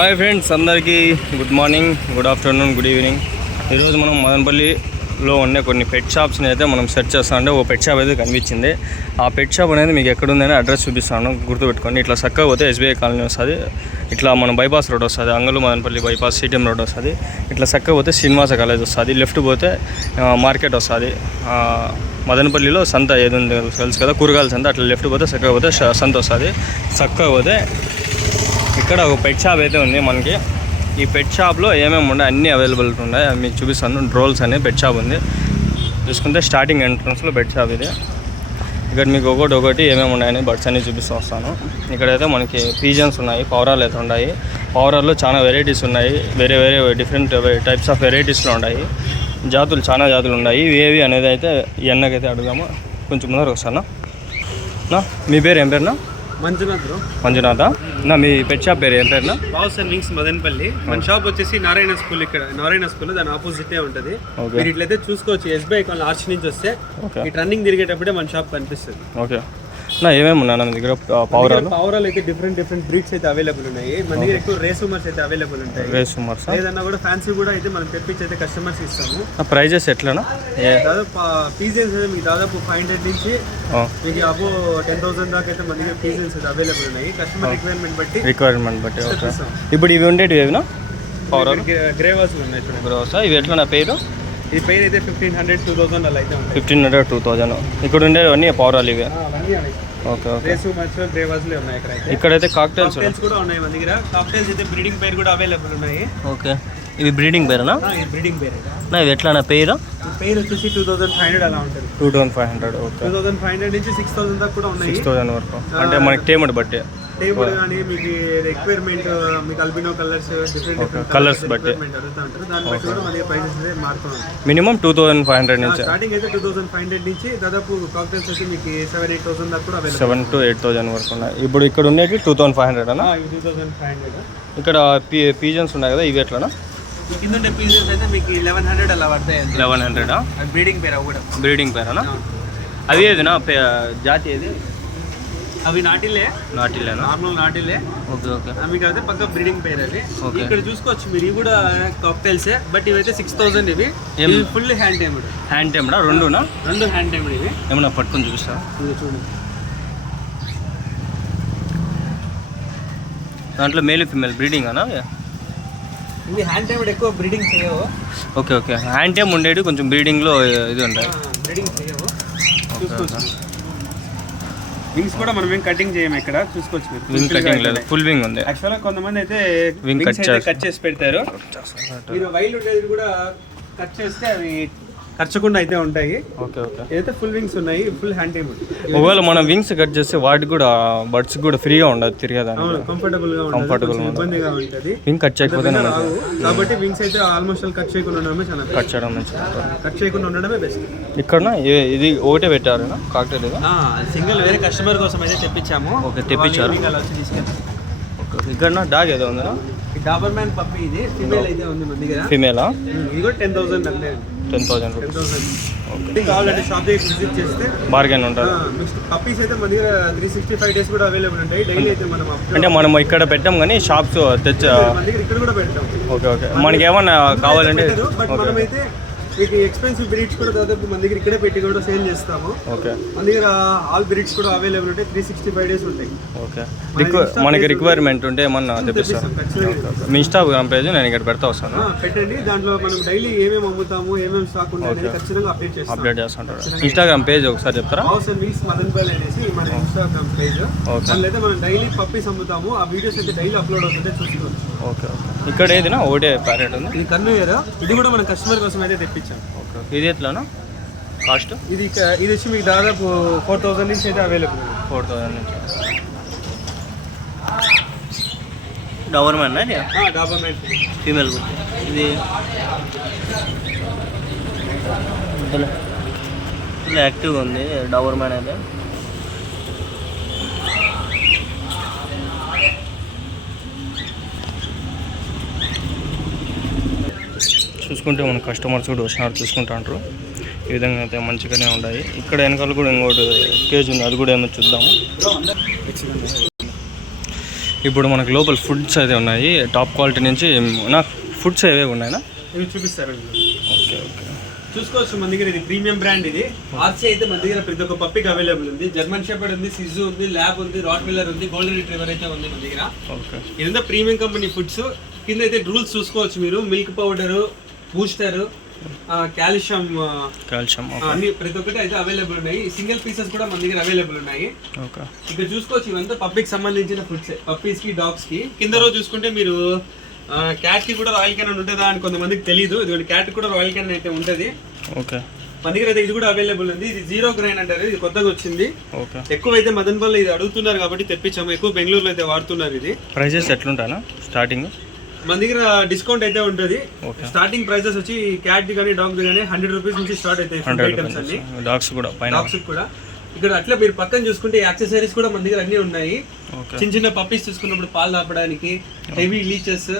Hi friends, అందరికీ good morning, good afternoon, good evening. ఈరోజు మనం మదనపల్లిలో ఉండే కొన్ని పెట్ షాప్స్ని అయితే మనం సెర్చ్ చేస్తామంటే ఓ పెట్ షాప్ అయితే కనిపించింది. ఆ పెట్ షాప్ అనేది మీకు ఎక్కడుందని అడ్రస్ చూపిస్తాను, గుర్తుపెట్టుకోండి. ఇట్లా చక్కగా పోతే ఎస్బీఐ కాలనీ వస్తుంది, ఇట్లా మన బైపాస్ రోడ్ వస్తుంది, అంగళ్ళు మదనపల్లి బైపాస్ సిటిఎం రోడ్ వస్తుంది. ఇట్లా చక్కగా పోతే శ్రీనివాస కాలేజ్ వస్తుంది, లెఫ్ట్ పోతే మార్కెట్ వస్తుంది. మదనపల్లిలో సంత ఏది ఉంది తెలుసు కదా, కూరగాయల సంత. అట్లా లెఫ్ట్ పోతే చక్కగా పోతే సంత వస్తుంది. చక్కగా పోతే ఇక్కడ ఒక పెట్ షాప్ అయితే ఉంది మనకి. ఈ పెట్ షాప్లో ఏమేమి ఉన్నాయి అన్నీ అవైలబిలిటీ ఉన్నాయి, అవి మీకు చూపిస్తాను. డ్రోల్స్ అనే పెట్ షాప్ ఉంది. చూసుకుంటే స్టార్టింగ్ ఎంట్రన్స్లో పెట్ షాప్ ఇది. ఇక్కడ మీకు ఒకటి ఏమేమి ఉన్నాయని బర్డ్స్ అన్నీ చూపిస్తూ వస్తాను. ఇక్కడైతే మనకి పీజన్స్ ఉన్నాయి, పౌరాలు అయితే ఉన్నాయి. పౌరాల్లో చాలా వెరైటీస్ ఉన్నాయి, వేరే డిఫరెంట్ టైప్స్ ఆఫ్ వెరైటీస్లో ఉన్నాయి. జాతులు చాలా జాతులు ఉన్నాయి. ఏవి అనేది అయితే ఈ అన్నకైతే అడుగుదాము. కొంచెం ముందర వస్తాను. మీ పేరు ఏం పేరునా? మంజునాథ. నా మీ పెట్ షాప్ పేరు ఏం పేరునా? Boss and wings Madanapalle. మన షాప్ వచ్చేసి నారాయణ స్కూల్. ఇక్కడ నారాయణ స్కూల్ దాని ఆపోజిట్ ఉంటుంది. మీరు ఇట్లయితే చూసుకోవచ్చు. ఎస్బీఐ కాలనీ ఆర్చ్ నుంచి వస్తే ఈ రన్నింగ్ తిరిగేటప్పుడే మన షాప్ కనిపిస్తుంది. ఓకే నా ఏమేమి ఉన్నాయి మన దగ్గర? పౌరాలు అయితే డిఫరెంట్ బ్రీడ్స్ అయితే అవైలబుల్ ఉన్నాయి. మన దగ్గర ఎక్కువ రేసుమర్స్ అయితే అవైలబుల్ ఉంటాయి. రేసుమర్స్ ఏదన్నా కూడా ఫ్యాన్సీ కూడా అయితే మనం తెప్పించి అయితే కస్టమర్స్ ఇస్తాము. ప్రైజెస్ ఎట్లనా? దాదాపు పీజన్స్ అయితే మీకు దాదాపు 500 నుంచి మీకు అబో 10,000 దాకా అయితే మన దగ్గర పీజన్స్ అయితే అవైలబుల్ ఉన్నాయి. కస్టమర్ రిక్వైర్మెంట్ బట్టి ఇప్పుడు ఇవి ఉండేటివి ఏవినా? పౌరాలు గ్రేవాస్ ఉన్నాయి చూడండి. గ్రేవాస్ ఇవి ఎట్లా నా పేరు? ఈ పేరు అయితే 1500, 2000 అలా అయితే ఉంటాయి. 1500, 2000. ఇక్కడ ఉండేవన్నీ పౌరాలు ఇవే. ఓకే ఇక్కడైతే కాక్టైల్స్ కూడా ఉన్నాయి మన దగ్గర. కాక్టైల్స్ అయితే బ్రీడింగ్ పేరు కూడా అవైలబుల్ ఉన్నాయి. ఓకే ఇవి బ్రీడింగ్ పేరేనా? బ్రీడింగ్ పేరు. ఇవి ఎట్లా నా పేరు వచ్చేసి 2500 అలా ఉంటుంది. 2500. ఓకే 2500 నుంచి 6000 దాకా కూడా ఉన్నాయి. 6000 వరకు అంటే మనకి టేమడ్ బట్టి కానీ మీకు రిక్వైర్మెంట్ మీకు అల్బినో కలర్స్ డిఫరెంట్ కలర్స్ బట్టి అడుగుతూ ఉంటారు. దాన్ని బట్టి కూడా మన ప్రైసెస్ అయితే మారుతుంది. మినిమం 2500 నుంచి స్టార్టింగ్ అయితే 2500 నుంచి దాదాపు కాక్టైల్స్ అయితే మీకు 7,000-8,000 దాకా కూడా అవైలబుల్. 7,000 to 8,000 వరకు ఉన్నాయి. ఇప్పుడు ఇక్కడ ఉండేవి 2500 అన్నా? 2500. ఇక్కడ పీజన్స్ ఉన్నాయి కదా, ఇవి ఎట్లనా? కింద ఉండే పీజన్స్ అయితే మీకు 1100 అలా పడతాయి. 1100 బ్రీడింగ్ పేరు కూడా. బ్రీడింగ్ పేరేనా? అవి ఏదినా జాతి ఏది? అవి నాటిలే నార్మల్ నాటిలే. ఓకే మీకు అయితే పక్క బ్రీడింగ్ పేరు అది. ఇక్కడ చూసుకోవచ్చు మీరు. ఇవి కూడా కాక్టైల్సే, బట్ ఇవైతే 6000. ఇవి ఫుల్ హ్యాండ్ టైమ్డ్. రెండు హ్యాండ్ టైమ్డ్. ఇవి ఏమన్నా పట్టుకొని చూపిస్తా చూడండి. దాంట్లో మేల్ ఫీమేల్ బ్రీడింగ్ అనా? ఇవి హ్యాండ్ టైమ్డ్ ఎక్కువ బ్రీడింగ్ చేయవు. ఓకే హ్యాండ్ టైమ్ ఉండేవి కొంచెం బ్రీడింగ్లో ఇది ఉంటాయి. బ్రీడింగ్ చేయవు. చూసుకోవచ్చు. వింగ్స్ కూడా మనం ఏం కటింగ్ చేయము. ఇక్కడ చూసుకోవచ్చు మీరు. వింగ్ కటింగ్ లేదు, ఫుల్ వింగ్ ఉంది. యాక్చువల్గా కొంతమంది అయితే వింగ్ కట్ చేసి పెడతారు. మీరు వైల్డ్ ఉండేది కూడా కట్ చేస్తే అవి ఖర్చకుండా అయితే ఉంటాయి. ఓకే అయితే ఫుల్ వింగ్స్ ఉన్నాయి, ఫుల్ హ్యాండ్ టైమ్. ఒకవేళ మనం వింగ్స్ కట్ చేస్తే వాటికి కూడా బర్డ్స్ కూడా ఫ్రీగా ఉండదు తిరిగేదాన్ని. కంఫర్టబుల్ గా ఇబ్బందిగా ఉంటుంది వింగ్ కట్ చేయకపోతే కాబట్టి వింగ్స్ అయితే ఆల్మోస్ట్ కట్ చేయకుండా ఉండడమే చాలా కట్ చేయడం మంచిది. కట్ చేయకుండా ఉండడమే బెస్ట్. ఇక్కడ ఇది ఒకటే పెట్టారు కాక్టైల్ సింగిల్ వేరే కస్టమర్ కోసం అయితే తెప్పించాము. ఓకే తెప్పించారు. ఇక్కడ డాగ్ ఏదో ఉందా? డాబర్ మ్యాన్ పప్పి. ఇది ఫీమేల్ అయితే ఉంది మన దగ్గర. ఫీమేలా? ఇది కూడా 10,000 అంటే 10,000 కావాలంటే షాప్ దగ్గర విజిట్ చేస్తే బార్గెన్ ఉంటుంది. పప్పీస్ అయితే మన దగ్గర 365 days కూడా అవైలబుల్ ఉంటాయి. డైలీ అయితే మనం ఇక్కడ పెట్టాం కానీ షాప్స్ తెచ్చా మన దగ్గర ఇక్కడ కూడా పెట్టాం. ఓకే మనకి ఏమన్నా కావాలంటే బట్ మనమైతే మీకు ఎక్స్పెన్సివ్ బ్రీడ్స్ కూడా దాదాపు మన దగ్గర ఇక్కడే పెట్టి కూడా సేల్ చేస్తాము. ఓకే మన దగ్గర ఆల్ బ్రీడ్స్ కూడా అవైలబుల్ ఉంటాయి. 365 days ఉంటాయి. ఓకే మనకి రిక్వైర్మెంట్ ఉంటే ఏమన్నా తెప్పిస్తాం. మీ ఇన్స్టాగ్రామ్ పేజ్ నేను ఇక్కడ పెడతా వస్తాను, పెట్టండి. దాంట్లో మనం డైలీ ఏమేమి అమ్ముతాము, ఏమేమి స్టాక్ ఉంటుంది ఖచ్చితంగా అప్డేట్ చేస్తుంటారు. ఇన్స్టాగ్రామ్ పేజ్ ఒకసారి చెప్తారా? హౌస్ అండ్ వింగ్స్ మదనపల్లి అనేసి మన ఇన్స్టాగ్రామ్ పేజ్. దాంట్లో అయితే మనం డైలీ పప్పీస్ అమ్ముతాము. ఆ వీడియోస్ అయితే డైలీ అప్లోడ్ అవుతుంటే చూసుకోవచ్చు. ఓకే ఇక్కడ ఏదినా ఒకటే ప్యారెట్ ఉంది. ఇది కన్వేయర్. ఇది కూడా మన కస్టమర్ కోసం అయితే తెప్పించాం. ఓకే ఇది ఎట్లానా కాస్ట్? ఇది వచ్చి మీకు దాదాపు 4,000 నుంచి అయితే అవైలబుల్. 4,000 నుంచి. డాబర్ మ్యాన్ ఫీమేల్ ఇది యాక్టివ్గా ఉంది. డాబర్ మ్యాన్ అయితే చూసుకుంటే మన కస్టమర్స్ కూడా వచ్చినారు చూసుకుంటారు. ఈ విధంగా అయితే మంచిగానే ఉన్నాయి. ఇక్కడ వెనకాల కూడా ఇంకోటి కేజ్ ఉంది, అది కూడా ఏమో చూద్దాము. ఇప్పుడు మనకు లోపల ఫుడ్స్ అయితే ఉన్నాయి టాప్ క్వాలిటీ నుంచి. నా ఫుడ్స్ ఏవేవి ఉన్నాయినా ఇవి చూపిస్తారండి. ఓకే ఓకే చూసుకోవచ్చు మన దగ్గర ఇది ప్రీమియం బ్రాండ్. ఇది ఆర్సీ అయితే మన దగ్గర ప్రతి ఒక్క పప్పికి అవైలబుల్ ఉంది. జర్మన్ షెపర్డ్ ఉంది, సిజు ఉంది, ల్యాబ్ ఉంది, రాట్ మిల్లర్ ఉంది, గోల్డెన్ రిట్రీవర్ అయితే ఉంది మన దగ్గర. ఓకే ఇదంతా ప్రీమియం కంపెనీ ఫుడ్స్. కింద అయితే రూల్స్ చూసుకోవచ్చు మీరు. మిల్క్ పౌడరు, బూస్టర్, కాల్షియం అన్ని ప్రతి ఒక్కటి అయితే అవైలబుల్ ఉన్నాయి. సింగిల్ పీసెస్ కూడా మన దగ్గర అవైలబుల్ ఉన్నాయి. ఓకే ఇక్కడ చూసుకోవచ్చు ఇవంతా పప్పీకి సంబంధించిన ఫుడ్స్, పప్పీస్ కి, డాగ్స్ కి. కింద రోజు చూసుకుంటే మీరు క్యాట్ కి కూడా రాయల్ క్యాన్ ఉంటుందా అని కొంతమందికి తెలియదు. ఇది క్యాట్ కూడా రాయల్ క్యాన్ అయితే ఉంటుంది. ఓకే మన దగ్గర అయితే ఇది కూడా అవైలబుల్ ఉంది. ఇది 0 గ్రైన్ అంటారు. ఇది కొత్తగా వచ్చింది. ఓకే ఎక్కువ అయితే మదన్పల్లి ఇది అడుగుతున్నారు కాబట్టి తెప్పించాము. ఎక్కువ బెంగళూరులో అయితే వాడుతున్నారు. ఇది ప్రైజెస్ ఎట్లుంటానా స్టార్టింగ్? మన దగ్గర డిస్కౌంట్ అయితే ఉంటుంది. స్టార్టింగ్ ప్రైజెస్ వచ్చి క్యాట్ కానీ డాగ్ కానీ 100 రూపీస్ నుంచి స్టార్ట్ అవుతాయి. ఫుడ్ ఐటమ్స్ అన్ని డాగ్స్ కూడా డాగ్స్ కూడా. ఇక్కడ అట్లా మీరు పక్కన చూసుకుంటే యాక్సెసరీస్ కూడా మన దగ్గర అన్ని ఉన్నాయి. చిన్న చిన్న పప్పీస్ చూసుకున్నప్పుడు పాలు ఆపడానికి, హెవీ లీచెస్,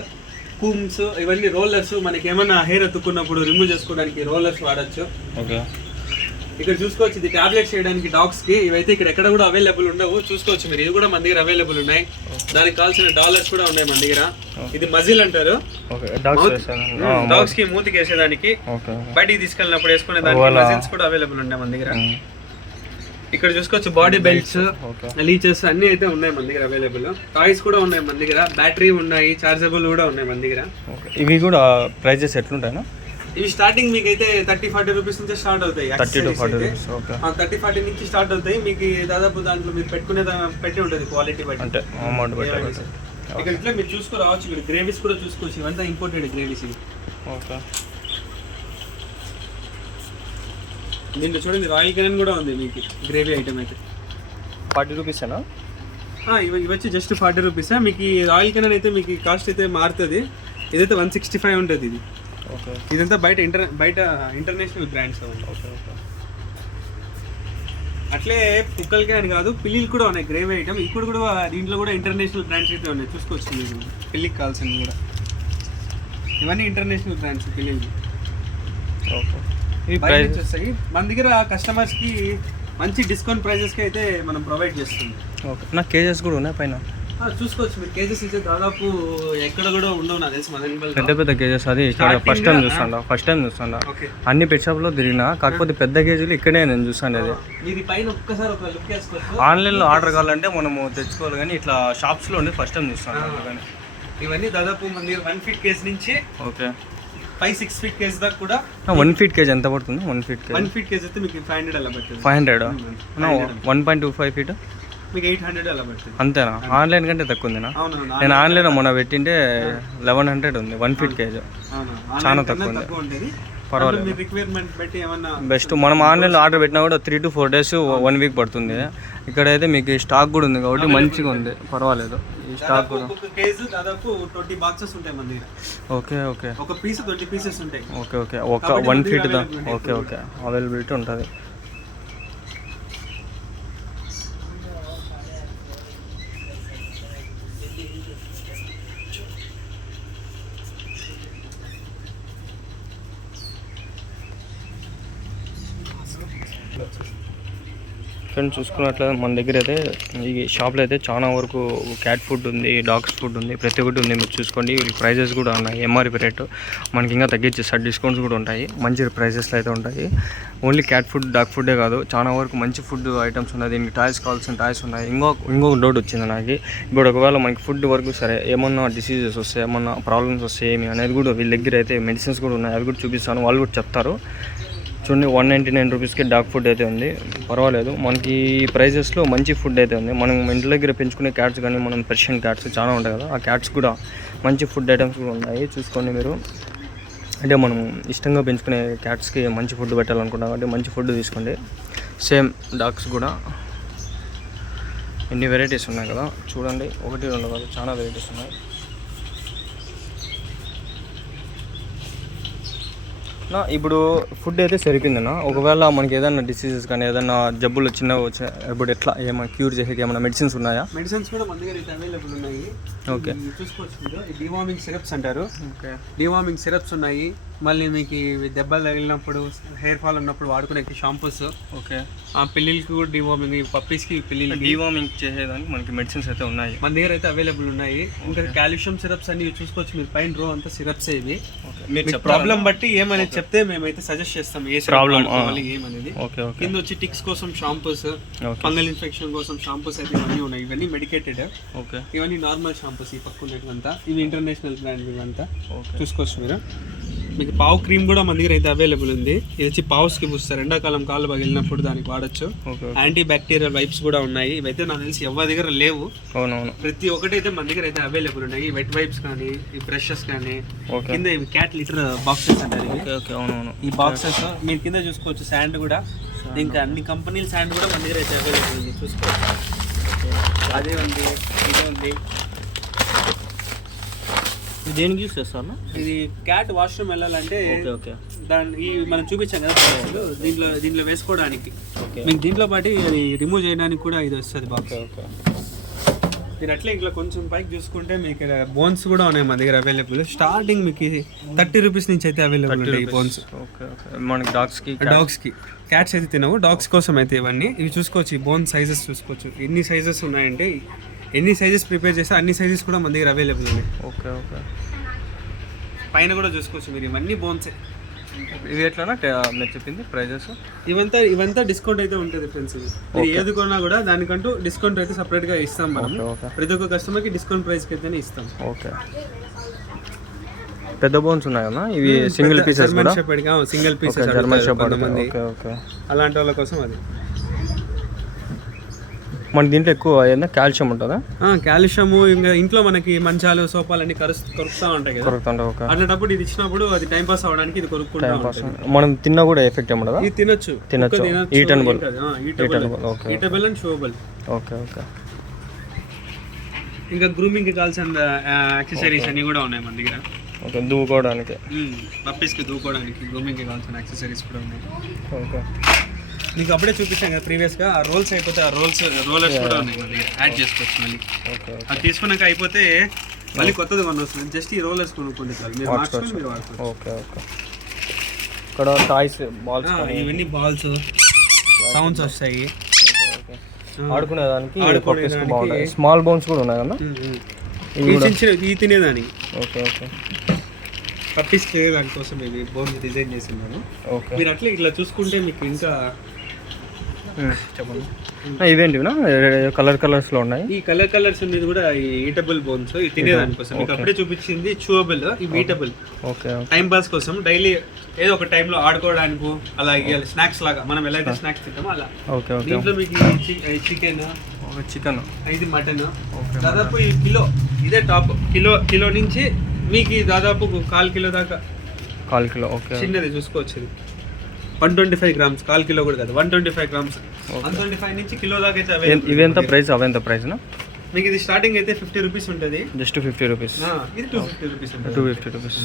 కూమ్స్, ఇవన్నీ రోలర్స్, మనకి ఏమైనా హెయిర్ ఎత్తుకున్నప్పుడు రిమూవ్ చేసుకోవడానికి రోలర్స్ వాడచ్చు. ఓకే ఇక్కడ చూసుకోవచ్చు ఇది టాబ్లెట్స్ చేయడానికి డాగ్స్ కి. ఇవైతే ఇక్కడ ఎక్కడ కూడా అవైలబుల్ ఉండవు. చూసుకోవచ్చు మీరు. ఇది కూడా మన దగ్గర అవైలబుల్ ఉన్నాయి. దానికి కావాల్సిన డాలర్స్ కూడా ఉన్నాయి మన దగ్గర. ఇది మజిల్ అంటారు. డాగ్స్ కి మూతికి వేసేదానికి, బయటికి తీసుకెళ్ళినప్పుడు వేసుకునే దానికి మజిల్స్ కూడా అవైలబుల్ ఉన్నాయి మన దగ్గర. ఇక్కడ చూసుకోవచ్చు బాడీ బెల్ట్స్, లీచెస్ అన్ని అయితే ఉన్నాయి మన దగ్గర అవైలబుల్. టాయ్స్ కూడా ఉన్నాయి మన దగ్గర. బ్యాటరీ ఉన్నాయి, చార్జబుల్ కూడా ఉన్నాయి మన దగ్గర. ఇవి కూడా ప్రైజెస్ ఎట్లుంటాయి? ఇవి స్టార్టింగ్ మీకు అయితే 30-40 రూపీస్ నుంచి స్టార్ట్ అవుతాయి. 30-40 నుంచి స్టార్ట్ అవుతాయి. మీకు దాదాపు దాంట్లో మీరు పెట్టి ఉంటుంది క్వాలిటీ బట్టి, అంటే అమౌంట్ బట్టి. ఇక్కడ ఇట్లా మీరు చూసుకోవచ్చు. ఇక్కడ గ్రేవీస్ కూడా చూసుకోవచ్చు. ఇవంతా ఇంపోర్టెడ్ గ్రేవీస్ ఇవి. ఓకే దీంట్లో చూడండి రాయల్ కెనన్ కూడా ఉంది మీకు. గ్రేవీ ఐటమ్ అయితే 40 రూపీసేనా? ఇవి వచ్చి జస్ట్ 40 రూపీసా. మీకు ఈ రాయల్ కెనన్ అయితే మీకు కాస్ట్ అయితే మారుతుంది. ఇదైతే 165 ఉంటుంది ఇది. ఓకే ఇదంతా బయట ఇంటర్నేషనల్ బ్రాండ్స్. ఓకే ఓకే అట్లే కుక్కలకే అని కాదు, పిల్లిలు కూడా ఉన్నాయి గ్రేవీ ఐటమ్. ఇప్పుడు కూడా దీంట్లో కూడా ఇంటర్నేషనల్ బ్రాండ్స్ అయితే ఉన్నాయి. చూసుకోవచ్చు మీరు. పిల్లికి కావాల్సింది కూడా ఇవన్నీ ఇంటర్నేషనల్ బ్రాండ్స్ పిల్లిలు. ఓకే వస్తాయి మన దగ్గర. కస్టమర్స్ కి మంచి డిస్కౌంట్ ప్రైజెస్ కి అయితే మనం ప్రొవైడ్ చేస్తుంది. ఓకే నా కేజెస్ కూడా ఉన్నాయి పైన. చూసుకోవచ్చు మీరు. కేజెస్ అయితే దాదాపు ఎక్కడ కూడా ఉండవు నాకు తెలిసి మదనపల్లి. పెద్ద పెద్ద కేజెస్. అది ఇక్కడ ఫస్ట్ టైం చూస్తాను. అన్ని పెట్ షాప్ లో తిరిగినా, కాకపోతే పెద్ద కేజీలు ఇక్కడే నేను చూసాను. అది ఇది పైన ఒక్కసారి ఒక లుక్ వేసుకోవచ్చు. ఆన్లైన్లో ఆర్డర్ కావాలంటే మనము తెచ్చుకోవాలి, కానీ ఇట్లా షాప్స్లో ఉండి ఫస్ట్ టైం చూస్తాను. ఇవన్నీ దాదాపు మన దగ్గర 1 ఫీట్ కేజ్ నుంచి ఓకే 5-6 ఫీట్ కేజ్ దాకా కూడా. 1 ఫీట్ కేజ్ ఎంత పడుతుంది? 1 ఫీట్ కేజ్ 1 ఫీట్ కేజ్ అయితే మీకు 500 అలా పడుతుంది. 500? 1.25 ఫీట్ మీకు 800 అలా పడుతుంది. అంతేనా? ఆన్లైన్ కంటే తక్కువ ఉందినా? అవునవును. నేను ఆన్లైన్లో మొన్న పెట్టింటే 1100 ఉంది 1 ఫీట్ కేజ్. చాలా తక్కువ ఉంది. పర్వాలేదు. మీ రిక్వైర్మెంట్ బట్టి ఏమన్నా బెస్ట్. మనం ఆన్లైన్లో ఆర్డర్ పెట్టినా కూడా 3 to 4 days 1 week పడుతుంది. ఇక్కడైతే మీకు స్టాక్ కూడా ఉంది కాబట్టి మంచిగా ఉంది, పర్వాలేదు. ఈ స్టాక్ కూడా కేజీ దాదాపు 20 బాక్సెస్ ఉంటాయి మన దగ్గర. ఓకే ఓకే ఒక పీస్ 20 పీసెస్ ఉంటాయి. ఓకే ఓకే ఒక 1 feet దా. ఓకే ఓకే అవైలబిలిటీ ఉంటుంది. ఫ్రెండ్స్ చూసుకున్నట్లయితే మన దగ్గర అయితే ఈ షాప్లో అయితే చాలా వరకు క్యాట్ ఫుడ్ ఉంది, డాగ్స్ ఫుడ్ ఉంది, ప్రతి ఒక్కటి ఉంది. మీరు చూసుకోండి. ప్రైజెస్ కూడా ఉన్నాయి. ఎంఆర్పి రేటు మనకి ఇంకా తగ్గించేస్తారు. డిస్కౌంట్స్ కూడా ఉంటాయి. మంచి ప్రైజెస్లో అయితే ఉంటాయి. ఓన్లీ క్యాట్ ఫుడ్, డాగ్ ఫుడ్డే కాదు, చాలా వరకు మంచి ఫుడ్ ఐటమ్స్ ఉన్నాయి. దీనికి టాయ్స్ కావాల్సిన టాయ్స్ ఉన్నాయి. ఇంకొక డౌట్ వచ్చింది నాకు. ఇప్పుడు ఒకవేళ మనకి ఫుడ్ వరకు సరే ఏమన్నా డిసీజెస్ వస్తాయి, ఏమన్నా ప్రాబ్లమ్స్ వస్తాయి ఏమి అనేది కూడా వీళ్ళ దగ్గర అయితే మెడిసిన్స్ కూడా ఉన్నాయి. అవి కూడా చూపిస్తాను, వాళ్ళు కూడా చెప్తారు. చూడండి 199 రూపీస్కి డాగ్ ఫుడ్ అయితే ఉంది, పర్వాలేదు. మనకి ప్రైజెస్లో మంచి ఫుడ్ అయితే ఉంది. మనం ఇంటి దగ్గర పెంచుకునే క్యాట్స్ కానీ, మనం పర్షియన్ క్యాట్స్ చాలా ఉంటాయి కదా, ఆ క్యాట్స్ కూడా మంచి ఫుడ్ ఐటమ్స్ కూడా ఉన్నాయి. చూసుకోండి మీరు. అంటే మనం ఇష్టంగా పెంచుకునే క్యాట్స్కి మంచి ఫుడ్ పెట్టాలనుకుంటాం కాబట్టి మంచి ఫుడ్ తీసుకోండి. సేమ్ డాగ్స్ కూడా ఎన్ని వెరైటీస్ ఉన్నాయి కదా, చూడండి. 1-2 కాదు, చాలా వెరైటీస్ ఉన్నాయి. ఇప్పుడు ఫుడ్ అయితే సరిపోయిందన్నా, ఒకవేళ మనకి ఏదైనా డిసీజెస్ కానీ ఏదైనా జబ్బులు చిన్నవి వచ్చా ఇప్పుడు ఎట్లా ఏమైనా క్యూర్ చేసేకి ఏమైనా మెడిసిన్స్ ఉన్నాయా? మెడిసిన్స్ కూడా మన దగ్గర అయితే అవైలబుల్ ఉన్నాయి. ఓకే, చూసుకోవచ్చు మీరు. ఈ డివార్మింగ్ సిరప్స్ అంటారు. ఓకే, డివార్మింగ్ సిరప్స్ ఉన్నాయి. మళ్ళీ మీకు దెబ్బలు తగిలినప్పుడు హెయిర్ ఫాల్ ఉన్నప్పుడు వాడుకునే షాంపూస్. ఓకే, ఆ పిల్లలకి కూడా డివార్మింగ్, పప్పీస్కి పిల్లలకి డివార్మింగ్ చేసేదానికి మనకి మెడిసిన్స్ అయితే ఉన్నాయి మన దగ్గర అయితే అవైలబుల్ ఉన్నాయి. ఇంకా కాల్షియం సిరప్స్ అన్ని చూసుకోవచ్చు మీరు. పైన రో అంతా సిరప్స్ ఇవి. మీకు ప్రాబ్లం బట్టి ఏమనేది చెప్తే మేమైతే సజెస్ట్ చేస్తాం ఏ ప్రాబ్లం ఏమనేది. Okay, okay. కింద వచ్చి టిక్స్ కోసం షాంపూస్, ఫంగల్ ఇన్ఫెక్షన్ కోసం షాంపూస్ అయితే ఇవన్నీ ఉన్నాయి. ఇవన్నీ మెడికేటెడ్. ఓకే, ఇవన్నీ నార్మల్ షాంపూస్. ఈ పక్క ఉన్నటువంతా ఇవి ఇంటర్నేషనల్ బ్రాండ్ ఇవంతా. చూసుకోవచ్చు మీరు. మీకు పావు క్రీమ్ కూడా మన దగ్గర అయితే అవైలబుల్ ఉంది. ఇది వచ్చి పావుస్కి పూస్తారు, ఎండాకాలం కాళ్ళు పగిలినప్పుడు దానికి వాడచ్చు. యాంటీ బ్యాక్టీరియల్ వైప్స్ కూడా ఉన్నాయి. ఇవైతే నాకు తెలిసి ఎవరి దగ్గర లేవు. అవునవును, ప్రతి ఒక్కటి అయితే మన దగ్గర అయితే అవైలబుల్ ఉన్నాయి. ఈ వెట్ వైప్స్ కానీ, ఈ బ్రషెస్ కానీ, కింద ఇవి క్యాట్ లిటర్ బాక్సెస్ అంటారు. అవునవును, ఈ బాక్సెస్ మీరు కింద చూసుకోవచ్చు. శాండ్ కూడా, ఇంకా అన్ని కంపెనీల శాండ్ కూడా మన దగ్గర అయితే అవైలబుల్ ఉంది. చూసుకోవచ్చు. అదే ఉంది, ఇదే ఉంది. దేనికి యూస్ చేస్తాను? ఇది క్యాట్ వాష్రూమ్ వెళ్ళాలంటే ఓకే, దాన్ని మనం చూపించాం కదా దీంట్లో వేసుకోవడానికి. మీకు దీంట్లో పాటు అది రిమూవ్ చేయడానికి కూడా ఇది వస్తుంది బాక్స్. ఓకే, మీరు అట్లే ఇట్లా కొంచెం పైకి చూసుకుంటే మీకు బోన్స్ కూడా ఉన్నాయి మన దగ్గర అవైలబుల్. స్టార్టింగ్ మీకు 30 రూపీస్ నుంచి అయితే అవైలబుల్ ఉంటాయి ఈ బోన్స్. ఓకే, మనకి డాగ్స్కి క్యాట్స్ అయితే తినవు, డాగ్స్ కోసం అయితే ఇవన్నీ. ఇవి చూసుకోవచ్చు. ఈ బోన్ సైజెస్ చూసుకోవచ్చు. ఎన్ని సైజెస్ ఉన్నాయంటే, ఎన్ని సైజెస్ ప్రిపేర్ చేస్తే అన్ని సైజెస్ కూడా మన దగ్గర అవైలబుల్ ఉన్నాయి. Okay, okay. పైన కూడా చూసుకోవచ్చు మీరు. ఇవన్నీ బోన్సే. ఇవి ఎట్లా మీరు చెప్పింది ప్రైజెస్? ఇవంతా డిస్కౌంట్ అయితే ఉంటుంది ఫ్రెండ్స్. మీరు ఏది కొన్నా కూడా దానికంటూ డిస్కౌంట్ అయితే సపరేట్గా ఇస్తాం మనం. ప్రతి ఒక్క కస్టమర్కి డిస్కౌంట్ ప్రైస్కి అయితేనే ఇస్తాం. ఓకే, పెద్ద బోన్స్ ఉన్నాయి కదా ఇవి? సింగిల్ పీసెస్ కూడా? Single pieces German shepherd. అలాంటి వాళ్ళ కోసం అది. మన దీంట్లో ఎక్కువ ఏదైనా కాల్షియం ఉంటుందా? కాల్షియము. ఇంకా ఇంట్లో మనకి మంచాలు సోఫాలు అన్ని కరుస్తూ ఉంటాయి కదా, అట్లాంటప్పుడు ఇది ఇచ్చినప్పుడు అది టైం పాస్ అవడానికి ఇది కొనుక్కుంటాం. మనం తిన్నా కూడా ఎఫెక్ట్ ఏముండదా? ఇది తినొచ్చు. Eatable and chewable. Okay, okay. ఇంకా గ్రూమింగ్కి కావాల్సిన యాక్సెసరీస్ అన్ని కూడా ఉన్నాయి మన దగ్గర. ఓకే, దూకోవడానికి, పప్పీస్కి దూకోవడానికి గ్రూమింగ్కి కావాల్సిన యాక్సెసరీస్ కూడా ఉన్నాయి. ఓకే. మీకు అప్పుడే చూపించాం కదా ప్రీవియస్గా. ఆ రోల్స్ అయిపోతే ఆ రోలర్స్ కూడా ఉన్నాయి మన దగ్గర. యాడ్ చేసుకోవచ్చు మళ్ళీ. ఓకే, అది తీసుకున్నాక అయిపోతే మళ్ళీ కొత్తది కొనవస్తుంది. జస్ట్ ఈ రోలర్స్ కొనుక్కోండి చాలు. మీరు వాడుకోవచ్చు. Okay, okay. ఇక్కడ టాయ్స్, బాల్స్, ఇవన్నీ బాల్స్ సౌండ్స్ వస్తాయి ఆడుకునేదానికి. స్మాల్ బోన్స్ కూడా ఉన్నాయి కదా ఈ తినేదానికి. Okay, okay. పప్పీస్ దానికోసం ఇది బోన్స్ డిజైన్ చేసినాను. ఓకే. మీరు అట్లా ఇట్లా చూసుకుంటే మీకు ఇంకా చెప్పండి. ఇవేంటివినా కలర్స్లో ఉన్నాయి? ఈ కలర్స్ అనేది కూడా ఈ ఈటబుల్ బోన్స్. ఇది తినేదానికోసం. మీకు అప్పుడే చూపించింది చూవబుల్, ఇవి ఈటబుల్. ఓకే, టైం పాస్ కోసం డైలీ ఏదో ఒక టైంలో ఆడుకోవడానికి అలా స్నాక్స్ లాగా మనం ఎలా అయితే స్నాక్స్ తింటామో అలా. Okay, okay. దీంట్లో మీకు చికెన్, ఇది మటన్. దాదాపు ఈ కిలో ఇదే టాప్. కిలో నుంచి మీకు దాదాపు 1/4 కిలో దాకా. 1/4 కిలో. ఓకే. చిన్నది చూసుకోవచ్చు. 125 గ్రామ్స్. 1/4 కిలో కూడా కాదు, 125 గ్రామ్స్. 125 నుంచి కిలో దాకా అయితే అవైలబుల్. ఇవి ఎంత ప్రైస్? అవెంత ప్రైస్నా? మీకు ఇది స్టార్టింగ్ అయితే 50 రూపీస్ ఉంటుంది. Just 50 rupees. ఇది 250 రూపీస్. 250 రూపీస్.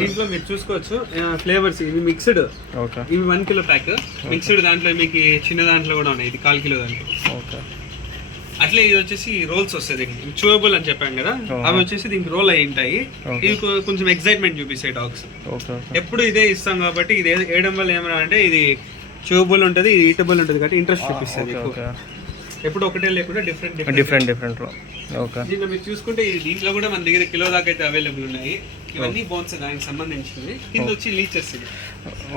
దీంట్లో మీరు చూసుకోవచ్చు ఫ్లేవర్స్. ఇవి మిక్స్డ్. ఓకే. ఇవి 1 కిలో ప్యాక్ మిక్స్డ్. దాంట్లో మీకు చిన్న దాంట్లో కూడా ఉన్నాయి. ఇది 1/4 కిలో దాంట్లో. ఓకే. అట్లే ఇది వచ్చేసి రోల్స్ వస్తుంది. చూవబుల్ అని చెప్పాం కదా, అవి వచ్చేసి దీనికి రోల్ అయి ఉంటాయి. ఇవి కొంచెం ఎక్సైట్మెంట్ చూపిస్తాయి డాగ్స్. ఎప్పుడు ఇదే ఇస్తాం కాబట్టి ఇది వేయడం వల్ల ఏమన్నా అంటే ఇది చూవబుల్ ఉంటుంది, ఇది ఈటబుల్ ఉంటుంది కాబట్టి ఇంట్రెస్ట్ చూపిస్తుంది. ఎప్పుడు ఒకటే లేకుండా డిఫరెంట్. ఓకే. దీంట్లో మీరు చూసుకుంటే దీంట్లో కూడా మన దగ్గర కిలో దాకా అయితే అవైలబుల్ ఉన్నాయి. ఇవన్నీ బోన్స్ దానికి సంబంధించినవి. కింద వచ్చి లీచెస్.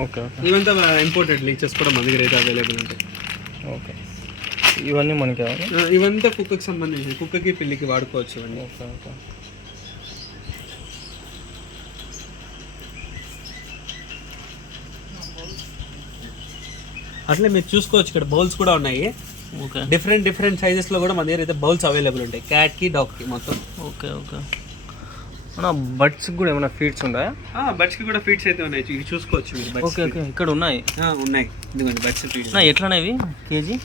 ఓకే. ఇవంతా ఇంపోర్టెడ్ లీచెస్ కూడా మన దగ్గర అయితే అవైలబుల్ ఉంటాయి. ఓకే. ఇవన్నీ మనకి ఇవంతా కుక్కకి సంబంధించి, కుక్కకి పిల్లికి వాడుకోవచ్చు ఇవన్నీ. Okay, okay. అట్లే మీరు చూసుకోవచ్చు ఇక్కడ బౌల్స్ కూడా ఉన్నాయి. ఓకే. డిఫరెంట్ సైజెస్లో కూడా మన దగ్గర అయితే బౌల్స్ అవైలబుల్ ఉంటాయి. క్యాట్కి, డాగ్కి మొత్తం. Okay, okay. బర్డ్స్ కూడా ఏమైనా ఫీడ్స్ ఉన్నాయా? బర్డ్స్కి కూడా ఫీడ్స్ అయితే ఉన్నాయి. ఇవి చూసుకోవచ్చు మీరు. Okay, okay. ఇక్కడ ఉన్నాయి. ఇదిగోండి బర్డ్స్ ఫీడ్స్. ఎట్లా ఇవి కేజీ?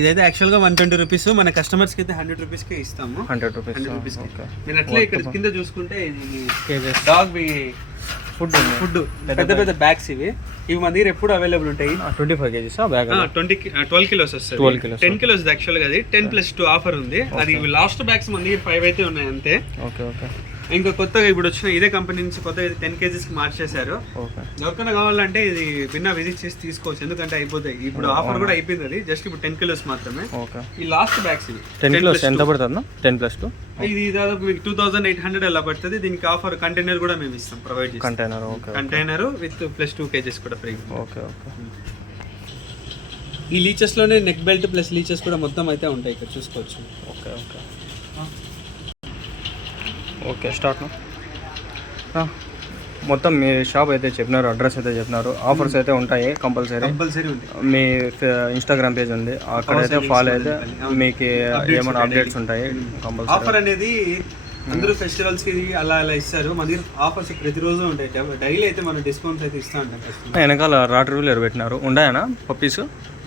ఇదైతే యాక్చువల్గా 120 రూపీస్. మన కస్టమర్స్కి అయితే 100 రూపీస్కే ఇస్తాము. 100 రూపీస్. మీరు అట్లే ఇక్కడ కింద చూసుకుంటే డాగ్ ఫుడ్ ఫుడ్ పెద్ద పెద్ద బ్యాగ్స్ ఇవి మన దగ్గర ఎప్పుడు అవైలబుల్ ఉంటాయి. 25 kgs బ్యాగ్ 12 kilos వస్తుంది. 12 kilos 10 kilos యాక్చువల్గా అది 10+2 ఆఫర్ ఉంది. అది లాస్ట్ బ్యాగ్స్ మన దగ్గర 5 అయితే ఉన్నాయి అంతే. Okay okay. ఇంకా కొత్తగా ఇప్పుడు వచ్చిన ఇదే కంపెనీ నుంచి కొత్తగా 10 kgs కి మార్చేశారు. ఓకే. ఎవరికైనా కావాలంటే ఇది విన్నా విజిట్ చేసి తీసుకోవచ్చు, ఎందుకంటే అయిపోతాయి ఇప్పుడు. ఆఫర్ కూడా అయిపోయింది, అది జస్ట్ ఇప్పుడు 10 kilos మాత్రమే. ఓకే. ఈ లాస్ట్ బ్యాగ్స్ ఇవి 10 kilos ఎంత పడుతుంది? 10+2 ఇది దాదాపు మీకు 2800 అలా పడుతుంది. దీనికి ఆఫర్ కంటైనర్ కూడా మేము ఇస్తాం, ప్రొవైడ్ చేస్తాం. Container. Okay. Container with +2 kgs కూడా ఫ్రీ. Okay okay. ఈ లీచెస్ లోనే నెక్ బెల్ట్ ప్లస్ లీచెస్ కూడా మొత్తం అయితే ఉంటాయి, ఇక్కడ చూసుకోవచ్చు. Okay okay okay. స్టార్ట్. మొత్తం మీ షాప్ అయితే చెప్పినారు, అడ్రస్ అయితే చెప్పినారు, ఆఫర్స్ అయితే ఉంటాయి కంపల్సరీ. ఉంటాయి. మీ ఇన్స్టాగ్రామ్ పేజ్ ఉంది, అక్కడైతే ఫాలో అయితే మీకు ఏమైనా అప్డేట్స్ ఉంటాయి కంపల్సరీ. ఆఫర్ అనేది అందరూ ఫెస్టివల్స్ కి అలా అలా ఇస్తారు. మన దగ్గర ఆఫర్స్ ప్రతిరోజు ఉంటాయి. డైలీ అయితే మనం డిస్కౌంట్స్ అయితే ఇస్తా ఉంటాం. వెనకాల రాట్ వీలర్ పెట్టినారు, ఉన్నాయనా పప్పీస్?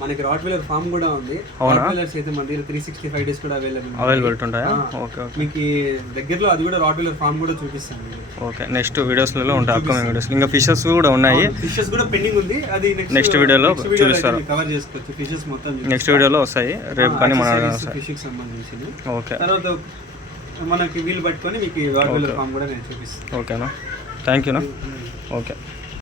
మనకి రాట్ వీలర్ ఫామ్ కూడా ఉంది. రాట్ వీలర్స్ అయితే మన దగ్గర 365 days కూడా అవైలబుల్ ఉంటాయా? Okay okay. మీకు దగ్గరలో అది కూడా రాట్ వీలర్ ఫామ్ కూడా చూపిస్తాను. ఓకే. నెక్స్ట్ వీడియోస్లలో ఉంటాయి, అప్కమింగ్ వీడియోస్. ఇంకా ఫిషెస్ కూడా ఉన్నాయి. ఫిషెస్ కూడా పెండింగ్ ఉంది, అది నెక్స్ట్ వీడియోలో చూపిస్తారు. కవర్ చేసుకోవచ్చు. ఫిషెస్ మొత్తం నెక్స్ట్ వీడియోలో వస్తాయి, రేపు కానీ మన ఫిష్ కి సంబంధించింది. ఓకే. తర్వాత మనకి వీలు పట్టుకొని మీకు రాట్ వీలర్ ఫామ్ కూడా నేను చూపిస్తాను. ఓకేనా? థ్యాంక్ యూనా. ఓకే.